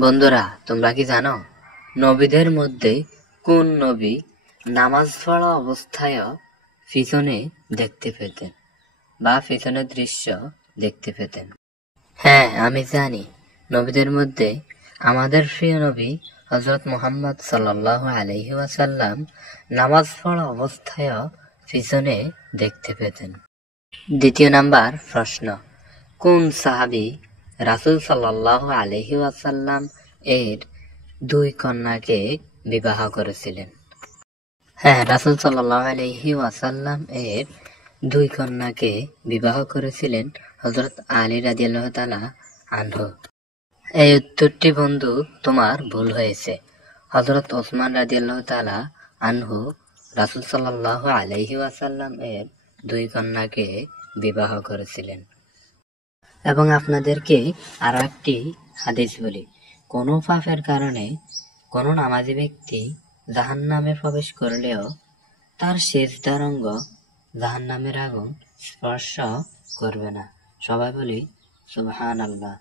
বন্ধুরা, তোমরা কি জানো নবীদের মধ্যে কোন নবী নামাজ পড়া অবস্থায় পিছনে দেখতে পেতেন বা পিছনের দৃশ্য দেখতে পেতেন? হ্যাঁ, আমি জানি। নবীদের মধ্যে আমাদের প্রিয় নবী হযরত মুহাম্মদ সাল্লাল্লাহু আলাইহি ওয়াসাল্লাম নামাজ পড়া অবস্থায় পিছনে দেখতে পেতেন। দ্বিতীয় নাম্বার প্রশ্ন, কোন সাহাবী রাসূল সাল্লাল্লাহু আলাইহি ওয়াসাল্লাম এর দুই কন্যাকে বিবাহ করেছিলেন? হ্যাঁ, রাসূল সাল্লাল্লাহু আলাইহি ওয়াসাল্লাম এর দুই কন্যাকে বিবাহ করেছিলেন হযরত আলী রাদিয়াল্লাহু তাআলা আনহু। এই উত্তরটি বন্ধু তোমার ভুল হয়েছে। হযরত ওসমান রাদিয়াল্লাহু তাআলা আনহু রাসূল সাল্লাল্লাহু আলাইহি ওয়াসাল্লাম এর দুই কন্যাকে বিবাহ করেছিলেন। এবং আপনাদেরকে আরো একটি হাদিস বলি, কোনো পাপের কারণে কোনো নামাজি ব্যক্তি জাহান্নামে প্রবেশ করলেও তার সিজদার অঙ্গ জাহান্নামের আগুন স্পর্শ করবে না। সবাই বলি সুবহানাল্লাহ।